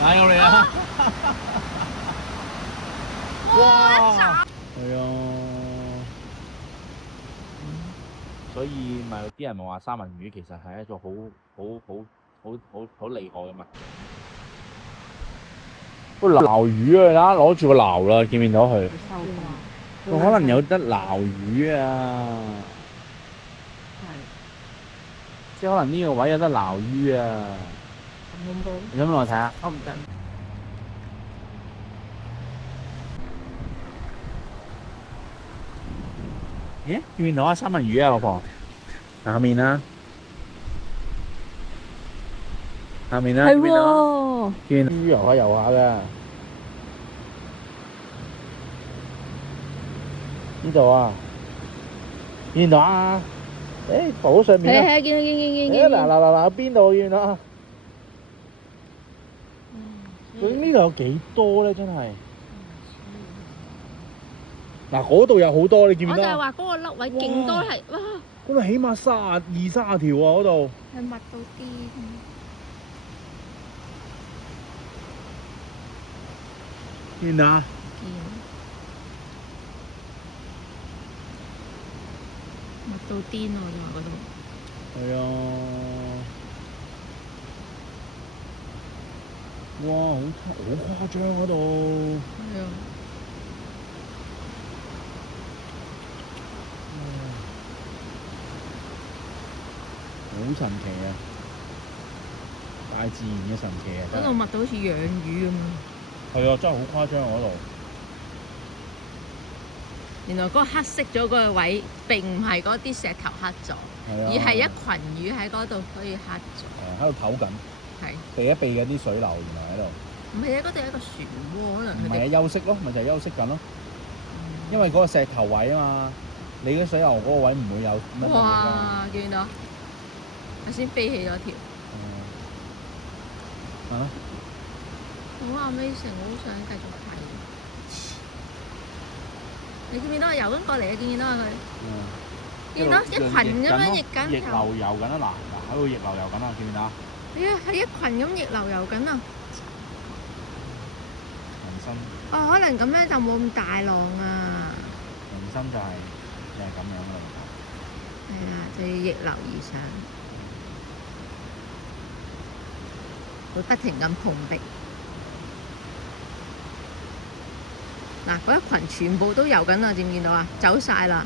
哪有你啊？哇！係啊，所以咪有啲人咪話三文魚其實係一種好厲害嘅物種。個撈魚啊，攞住個撈啦，見唔見到佢？佢可能有得撈魚啊，即係可能呢個位有得撈魚啊。咁恐怖？你想唔想我睇下？我唔得。咦？見唔見到啊？三文魚啊，老婆。下面啦，下面啦。係喎。見魚游下游下㗎。呢度啊，見到啊？誒，島上面啊。係見。嗱，邊度見到啊？究竟呢度有幾多咧？真係。嗱，嗰度有好多，你見唔見到？我就係話嗰個粒位勁多係，哇！嗰度起碼32、30條啊！嗰度係密到啲添。見啊？見。密到癲喎！就話嗰度。係啊！哇！好誇張嗰度。係啊。好神奇啊！大自然嘅神奇啊！嗰度密到好似養魚咁啊！係啊，真係好誇張嗰度。原來嗰個黑色咗嗰個位並唔係嗰啲石頭黑咗，而係一群魚喺嗰度，所以黑咗。喺度唞緊。係。避一避緊啲水流，原來喺度。唔係啊，嗰度有一個漩渦，可能佢哋。唔係啊，休息咯，咪就係休息緊咯。因為嗰個石頭位啊嘛，你嘅水流嗰個位唔會有乜嘢㗎。哇！見到。頭先飛起咗條。好 amazing， 我好想繼續睇。你見唔見到佢游緊過嚟啊？見唔見到啊佢？見到一群咁樣逆緊。逆流游緊啊！嗱，喺度逆流游緊啊！見唔見到啊？係啊，係一群咁逆流游緊啊！人生。哦，可能咁樣就冇咁大浪啊！人生就係咁樣啦。係啊，就要逆流而上。會不停咁碰壁。嗱，嗰一群全部都游緊啦，見唔見到啊？走晒啦。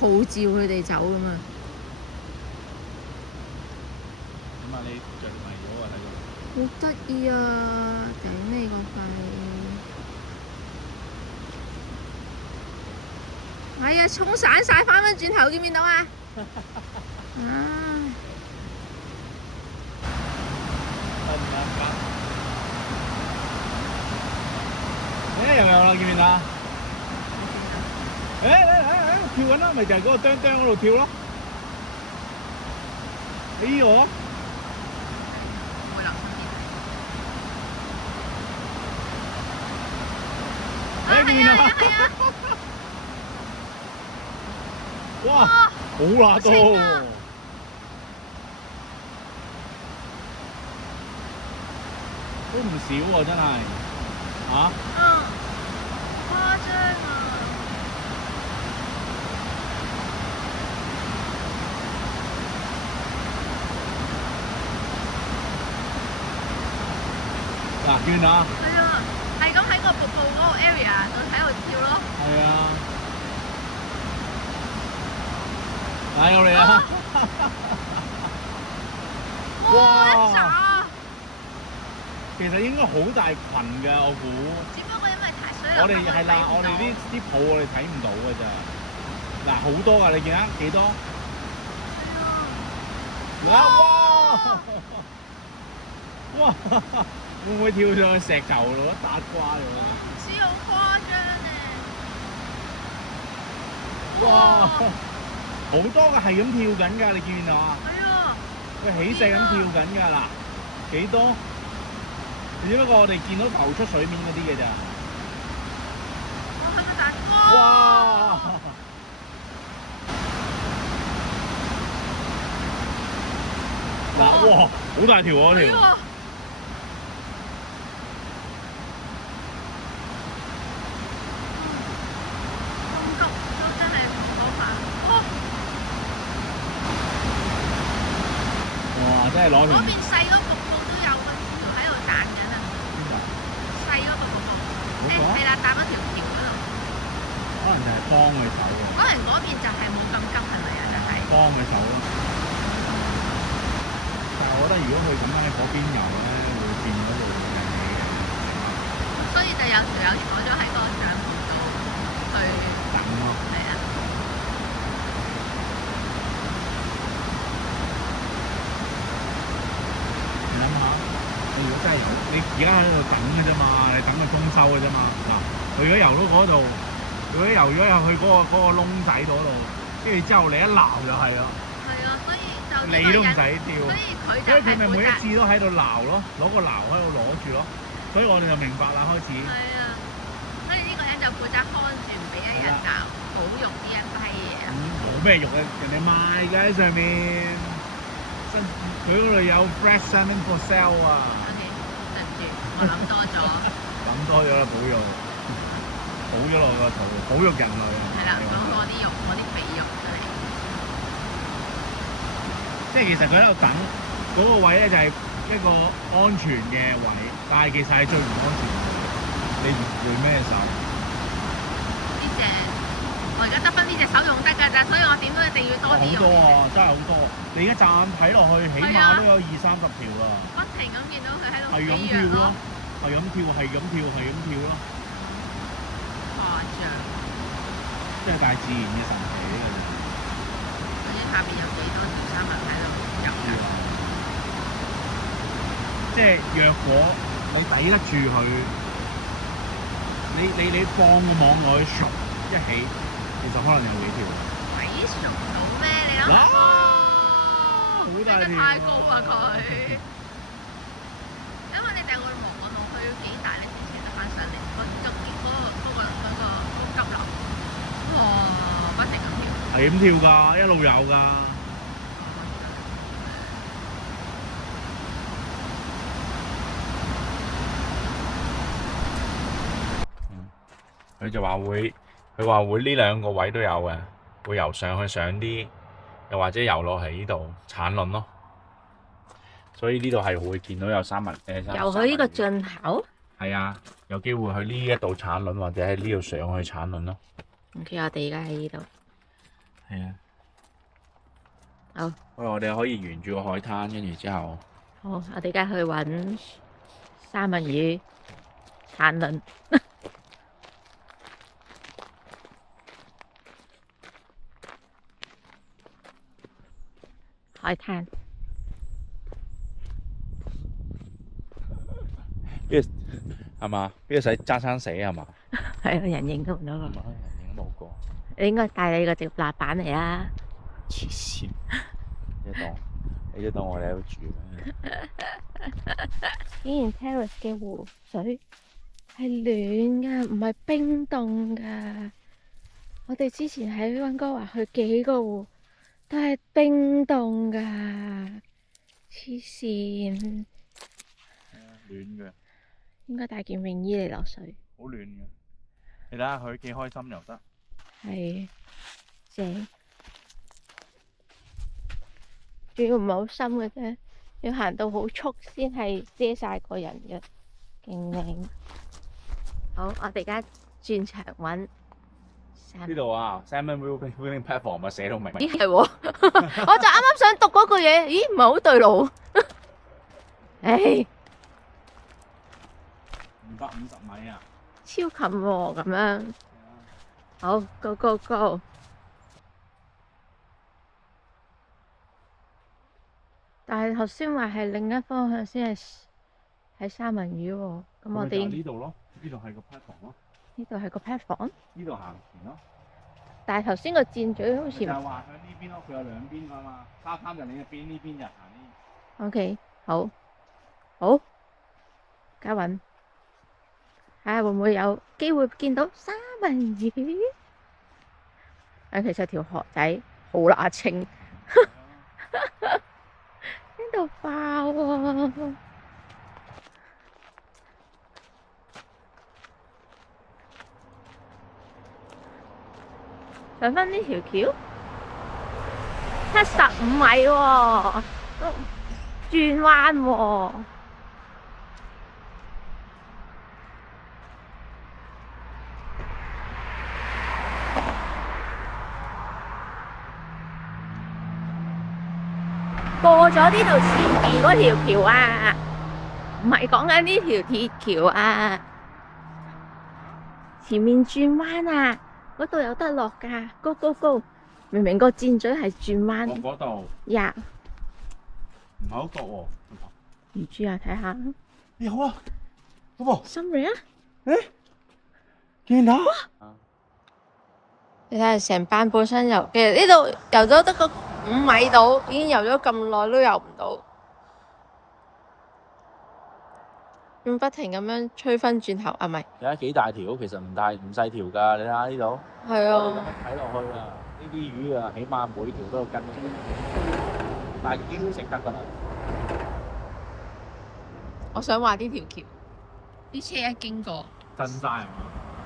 號召佢哋走㗎嘛。咁啊，你着迷咗啊？睇到。好得意啊！頂你個肺！哎呀，沖散晒，翻返轉頭，見唔見到啊？啊！又有啦，見唔見啊？嚟，跳緊啦，咪就係嗰個釘嗰度跳咯。呢個。見啊！哇，好辣到！都唔少喎，真係。嚇？誇張啊！嗱，見啊！係啊，係咁喺個瀑布嗰個 area 度喺度跳咯。係啊！哪有你啊？哇！其實應該好大群㗎，我估。只不過因為太水流，我哋係啦，我哋啲泡我哋睇唔到㗎咋。嗱，好多㗎，你見下幾多？哇！會唔會跳上去石頭度打瓜㗎？唔知好誇張咧！哇！好多㗎，係咁跳緊㗎，你見唔見啊？係啊！佢起勢咁跳緊㗎嗱，幾多？只不過我哋見到浮出水面嗰啲嘅咋。哇！係咪大哥？哇！嗱，哇，好大條喎條。咁急都真係好可怕。哇！真係攞條。嗰邊細嗰個瀑布都有個條喺度彈緊啊！邊度？細嗰個瀑布，係啦，彈嗰條橋嗰度。可能就係幫佢手喎。可能嗰邊就係冇咁急係咪啊？就係幫佢手咯。但係我覺得如果佢咁樣喺嗰邊遊咧，會變嗰度嘅嘢。所以就有條友坐咗喺個帳篷度去等咯。係啊。你諗下，你如果真係遊，你而家喺度等嘅啫嘛，你等佢豐收嘅啫嘛。嗱，佢如果遊到嗰度，如果遊咗入去嗰個窿仔嗰度，跟住之後你一鬧就係啦。係啊，所以就你都唔使跳。所以佢就係咪每一次都喺度鬧咯，攞個鬧喺度攞住咯，所以我哋就明白啦，開始。係啊，所以呢個人就負責看住唔俾一人鬧，保育呢一批嘢啊。冇咩肉啊，人哋賣㗎喺上面。佢嗰度有 fresh salmon for sale 啊。OK， 對唔住，我諗多咗。諗多咗啦，保育，保咗落個肚，保育人類啊。係啦，講啲肉，嗰啲肥肉出嚟。即係其實佢喺度等嗰個位咧，就係一個安全嘅位，但係其實係最唔安全嘅。你換咩手？呢隻我而家得翻呢隻手用得㗎咋，所以我點都一定要多啲用。好多啊，真係好多。你而家乍眼睇落去，起碼都有20-30條啦。不停咁見到佢喺度係咁跳咯，係咁跳，係咁跳，係咁跳咯。誇張！即係大自然嘅神奇嚟嘅。究竟下邊有幾多條生物喺度游緊？即係若果你抵得住佢，你放個網落去熟一起，其實可能有幾條。鬼熟到咩？你諗下，好大條，太高啊佢！因為你掟個網落去要幾大你先扯得翻上嚟？急流，哇！不停咁跳。係咁跳㗎，一路有㗎。佢就話會，佢話會呢兩個位都有嘅，會游上去上啲，又或者游落喺呢度產卵咯。所以呢度係會見到有三文游去呢個盡頭。係啊，有機會去呢一度產卵，或者喺呢度上去產卵咯。OK， 我哋而家喺呢度。係啊。好。我哋可以沿住個海灘，跟住之後。好，我哋而家去揾三文魚產卵。海灘。邊個係嘛？邊個使爭生死係嘛？係啊，人影都唔到個。人影都冇個。你應該帶你個直立板嚟啦。黐線！你都當我哋喺度住咩？竟然 Terrace 嘅湖水係暖㗎，唔係冰凍㗎。我哋之前喺溫哥華去幾個湖都係冰凍㗎，黐線。係啊，暖嘅。應該帶件泳衣嚟落水。好暖嘅，你睇下佢幾開心又得。係，正。主要唔係好深嘅啫，要行到好速先係遮晒個人嘅，勁靚。好，我哋而家轉場揾。呢度啊 ，Salmon Wheeling Platform 啊，寫到明。咦係喎，我就啱啱想讀嗰句嘢，咦唔係好對路。唉。550米啊！超近喎，咁樣。好 ，go go go！但係頭先話係另一方向先係三文魚喎，咁我哋呢度咯，呢度係個 platform 咯。呢度係個 platform？呢度行前咯。但係頭先個箭嘴好似就係話向呢邊咯，佢有兩邊㗎嘛，沙灘就另一邊，呢邊就行呢。OK， 好，好，加穩。睇下會唔會有機會見到三文魚？其實條河仔好乸清，呢度上返呢條橋75米喎，轉彎喎。過咗呢度前面嗰條橋啊，唔係講緊呢條鐵橋啊，前面轉彎啊，嗰度有得落㗎，Go Go Go！明明個箭嘴係轉彎。嗰度呀，唔係好覺喎。唔知啊，睇下。你好啊，老婆。Sorry 啊。見到？你睇下成班本身游，其實呢度游咗得個5米度，已經游咗咁耐都游唔到，咁不停咁樣吹返轉頭啊，唔係。而家幾大條，其實唔細條㗎，你睇下呢度。係啊。睇落去啊，呢啲魚啊，起碼每條都有斤，但係已經食得㗎啦。我想話呢條橋，啲車一經過，震晒係嘛？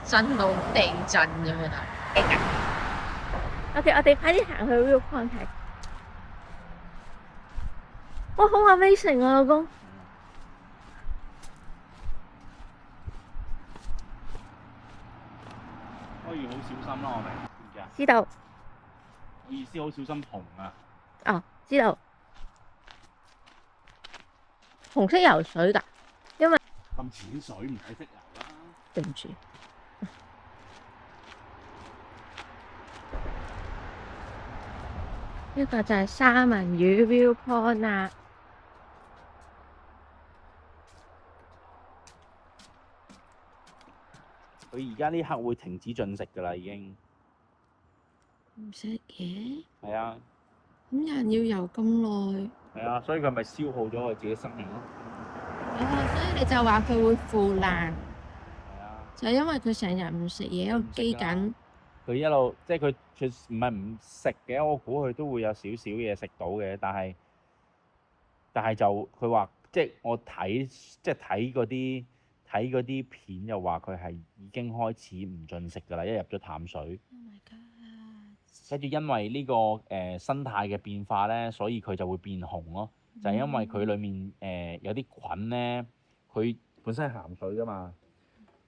震到地震咁樣啊！我哋快啲行去 View Point 睇。哇，好 amazing 啊，老公！可以好小心啦，我明，知唔知啊？知道。我意思好小心紅啊！哦，知道。紅色游水㗎，因為咁淺水唔使識游啦。對唔住。呢個就係三文魚 View Point 啦。佢而家呢刻會停止進食㗎啦，已經。唔食嘢？係啊。咁人要游咁耐？係啊，所以佢咪消耗咗佢自己生命咯。所以你就話佢會腐爛。係啊。就因為佢成日唔食嘢，喺度飢緊。佢一路即係佢唔係唔食嘅，我估佢都會有少少嘢食到嘅，但係就佢話即係我睇嗰啲片又話佢係已經開始唔進食㗎啦，一入咗淡水。Oh my god！跟住因為呢個生態嘅變化咧，所以佢就會變紅咯。就係因為佢裡面有啲菌咧，佢本身係鹹水㗎嘛。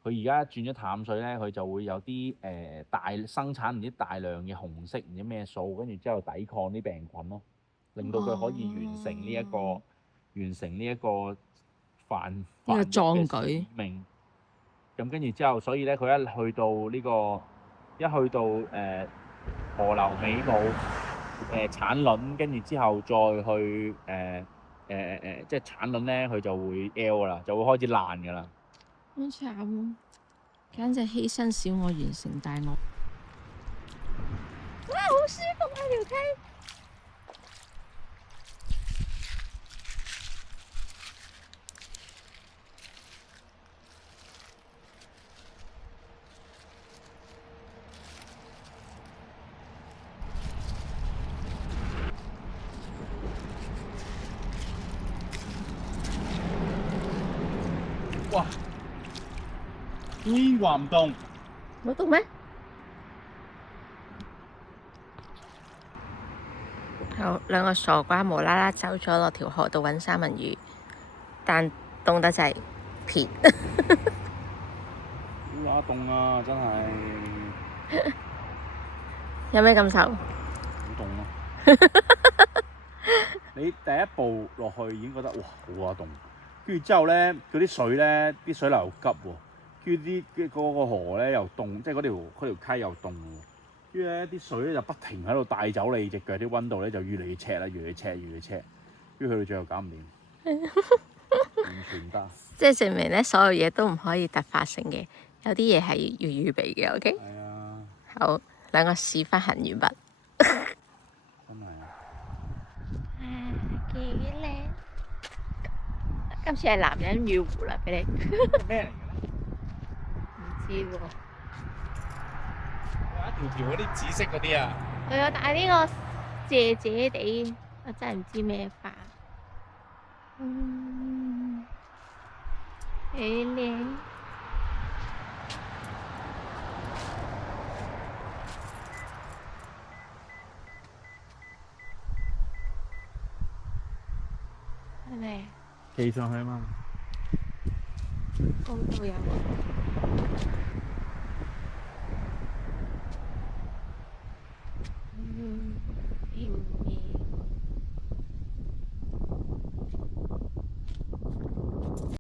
佢而家轉咗淡水咧，佢就會有啲生產唔知大量嘅紅色唔知咩素，跟住之後抵抗啲病菌咯，令到佢可以完成呢一個繁育嘅使命。咁跟住之後，所以咧佢一去到河流尾部產卵，跟住之後再去即係產卵咧，佢就會 L 㗎啦，就會開始爛㗎啦。好慘啊！簡直犧牲小我完成大我。哇！好舒服啊條溪。哇！咦，話唔凍？冇凍咩？好，兩個傻瓜無啦啦走咗落條河度揾三文魚，但凍得滯，撇。好乸凍啊！真係。有咩感受？好凍咯。你第一步落去已經覺得哇好乸凍，跟住之後咧嗰啲水咧啲水流又急喎。跟住嗰個河咧又凍，即係嗰條溪又凍喎。跟住咧啲水咧就不停喺度帶走你隻腳，啲溫度咧就越嚟越赤啦，越嚟越赤，越嚟越赤。跟住去到最後搞唔掂，完全唔得。即係證明咧，所有嘢都唔可以突發性嘅，有啲嘢係要預備嘅。OK。係啊。好，兩個屎忽行完畢。真係啊！幾靚！今次係男人與湖啦，俾你。咩嚟嘅咧？知喎，一條嗰啲紫色嗰啲啊。係啊，但係呢個謝謝地，我真係唔知咩花。幾靚。係咪？企上去啊嘛。嗰度有。